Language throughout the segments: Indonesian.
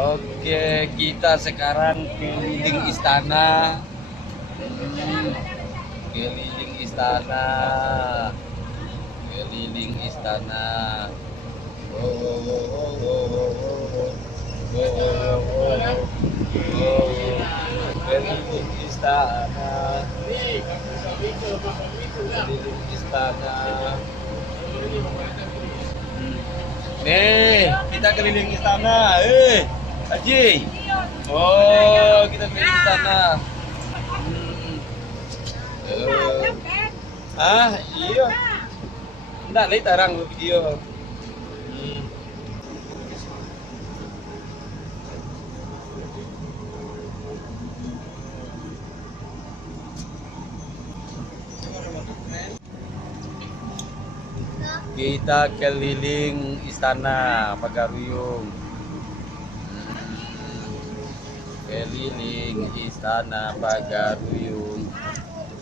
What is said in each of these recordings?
Oke, kita sekarang keliling istana. Keliling istana. Keliling istana. Oh, oh, oh, oh, oh, oh, oh, oh. Keliling istana. Keliling istana. Nih, kita keliling istana. Haji. Oh, kita keliling istana. Iya. Enggak, lihat tarang video. Kita keliling istana Pagaruyung. Keliling istana Pagaruyung.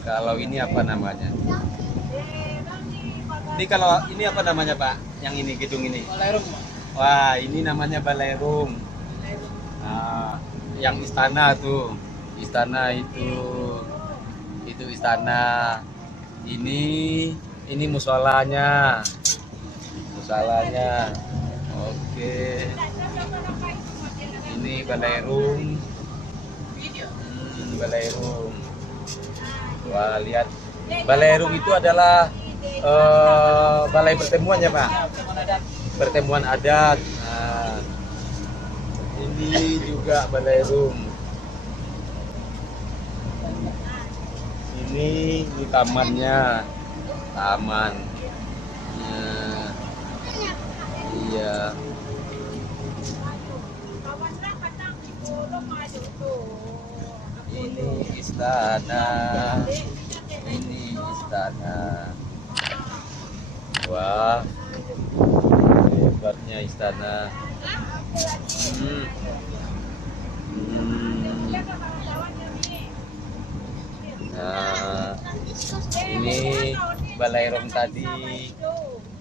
Kalau ini apa namanya? Ini kalau ini apa namanya, Pak? Yang ini gedung ini? Balerum. Wah, ini namanya Balerum. Nah, yang istana tuh, istana itu istana. Ini musolanya, musolanya. Oke. Ini Balerum. Balerum. Wah, lihat. Balerum itu adalah balai pertemuan ya, Pak. Pertemuan adat. Nah, ini juga Balerum. Ini tamannya, taman. Nah, iya. Ini istana. Ini istana. Wah, hebatnya istana. Nah, ini Balerum tadi,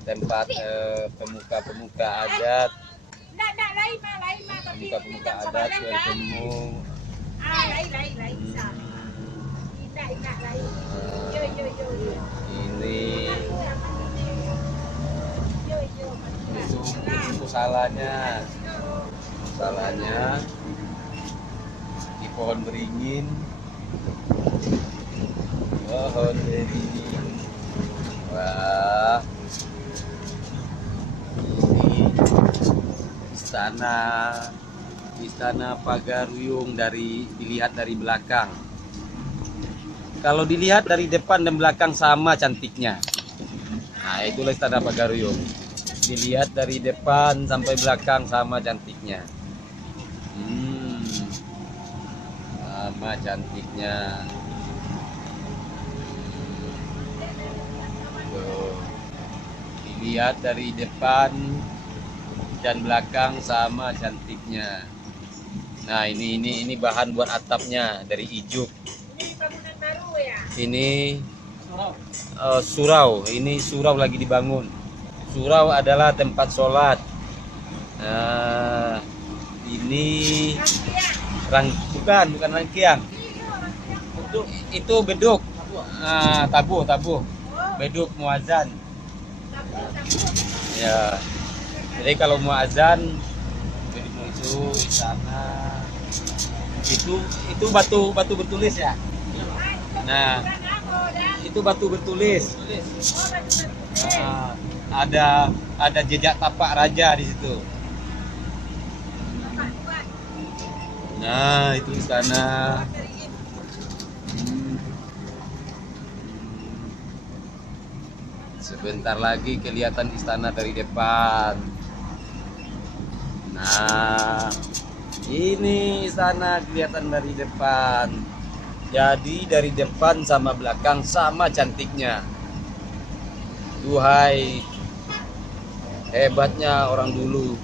tempat pemuka-pemuka adat. Pemuka-pemuka adat bertemu. Ini itu musalanya, musalanya di pohon beringin, pohon beringin. Wah, ini istana Pagaruyung dilihat dari belakang. Kalau dilihat dari depan dan belakang sama cantiknya. Nah, itulah istana Pagaruyung. Dilihat dari depan sampai belakang sama cantiknya. Sama cantiknya. Tuh. Dilihat dari depan dan belakang sama cantiknya. Nah, ini bahan buat atapnya dari ijuk. Ini surau. Ini surau lagi dibangun. Surau adalah tempat sholat. Nah, ini bukan rangkiang. Itu beduk. Tabuh. Beduk muazan. Ya. Jadi kalau muazan itu istana. Itu batu bertulis ya. Nah, itu batu bertulis. Nah, ada jejak tapak raja di situ. Nah, itu istana. Sebentar lagi kelihatan istana dari depan. Nah, ini istana kelihatan dari depan. Jadi dari depan sama belakang sama cantiknya. Duhai, hebatnya orang dulu.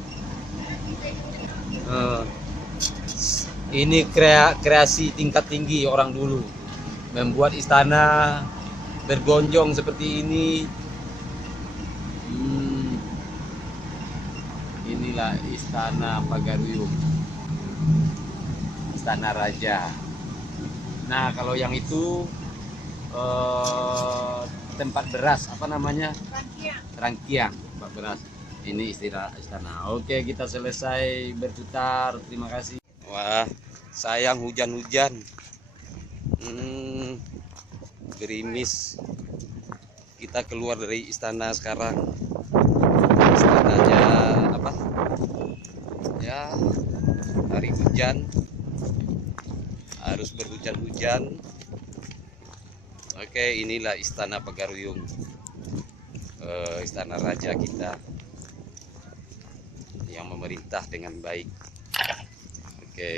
Ini kreasi tingkat tinggi orang dulu. Membuat istana bergonjong seperti ini. Inilah istana Pagaruyung. Istana Raja. Nah, kalau yang itu tempat beras, apa namanya? Rangkiang, tempat beras. Ini istana. Oke, kita selesai berputar. Terima kasih. Wah, sayang hujan-hujan. Gerimis. Kita keluar dari istana sekarang. Istananya apa? Ya, hari hujan. Harus berhujan-hujan. Oke, inilah Istana Pagaruyung, istana raja kita yang memerintah dengan baik. Oke.